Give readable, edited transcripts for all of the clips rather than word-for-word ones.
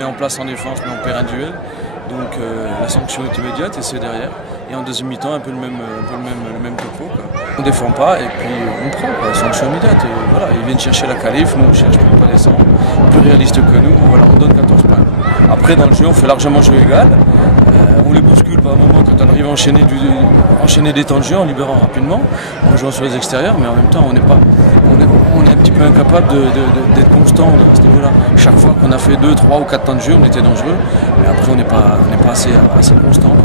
On est en place en défense, mais on perd un duel. Donc la sanction est immédiate et c'est derrière. Et en deuxième mi-temps, un peu le même topo, quoi. On ne défend pas et puis on prend, quoi. Sanction immédiate. Voilà, ils viennent chercher la qualif, nous on cherche pour pas descendre. Plus réaliste que nous, voilà, on donne 14 points. Après dans le jeu, on fait largement jeu égal. On les bouscule par moment quand on arrive à enchaîner des temps de jeu en libérant rapidement, en jouant sur les extérieurs, mais en même temps on est un petit peu incapable d'être constant à ce niveau-là. Chaque fois qu'on a fait 2, 3 ou 4 temps de jeu, on était dangereux, mais après on n'est pas assez constant.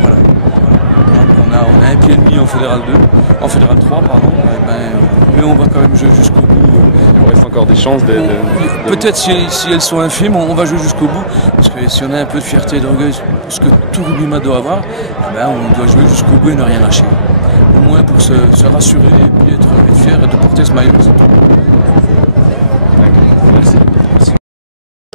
Voilà. On a un pied et demi en Fédéral 2, en Fédéral 3, pardon, mais on va quand même jouer jusqu'au bout. Il reste encore des chances Peut-être si elles sont infimes, on va jouer jusqu'au bout. Parce que si on a un peu de fierté et d'orgueil, ce que tout rugbyman doit avoir, on doit jouer jusqu'au bout et ne rien lâcher. Au moins pour se rassurer et puis être fier de porter ce maillot. Merci.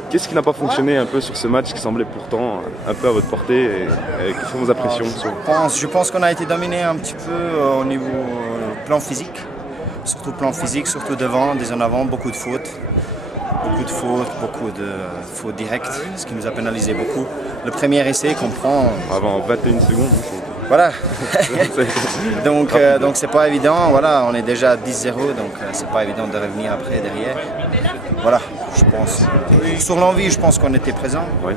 Qu'est-ce qui n'a pas fonctionné un peu sur ce match qui semblait pourtant un peu à votre portée et quelles sont vos impressions? Je pense qu'on a été dominé un petit peu au niveau plan physique. Surtout plan physique, surtout devant, des en avant, beaucoup de fautes, beaucoup de fautes directes, ce qui nous a pénalisé beaucoup. Le premier essai qu'on prend... Avant 21 secondes. Voilà. donc c'est pas évident, voilà, on est déjà à 10-0, donc c'est pas évident de revenir après, derrière. Voilà, je pense. Sur l'envie, je pense qu'on était présent. Oui.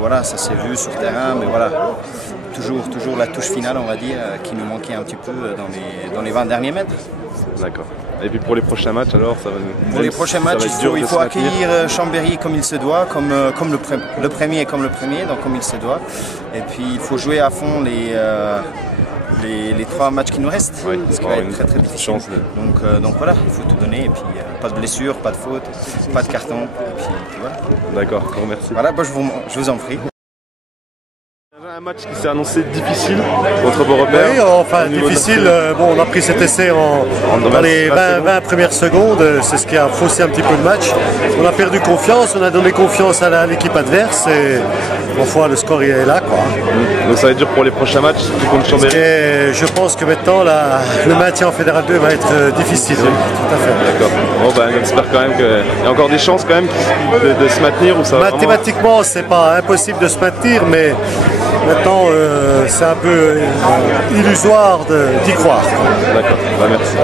Voilà, ça s'est vu sur le terrain, mais voilà. Toujours la touche finale, on va dire, qui nous manquait un petit peu dans les 20 derniers mètres. D'accord. Et puis pour les prochains matchs, alors ça va nous... Pour les prochains matchs, il faut accueillir Chambéry comme il se doit, comme le premier, donc comme il se doit. Et puis il faut jouer à fond les 3 matchs qui nous restent, oui, ce qui va être très très difficile. Donc voilà, il faut tout donner, et puis pas de blessure, pas de faute, pas de carton, et puis voilà. D'accord, merci. Voilà, je vous en prie. Un match qui s'est annoncé difficile contre vos repères. Oui, enfin difficile. Bon, on a pris cet essai dans les 20 premières secondes. C'est ce qui a faussé un petit peu le match. On a perdu confiance, on a donné confiance à l'équipe adverse et parfois le score est là, quoi. Donc ça va être dur pour les prochains matchs contre Chambéry. Et je pense que maintenant le maintien en Fédéral 2 va être difficile. Oui, tout à fait. D'accord. Bon, j'espère quand même qu'il y a encore des chances quand même de se maintenir ou ça. Mathématiquement, c'est pas impossible de se maintenir, mais maintenant, c'est un peu illusoire d'y croire. D'accord, merci.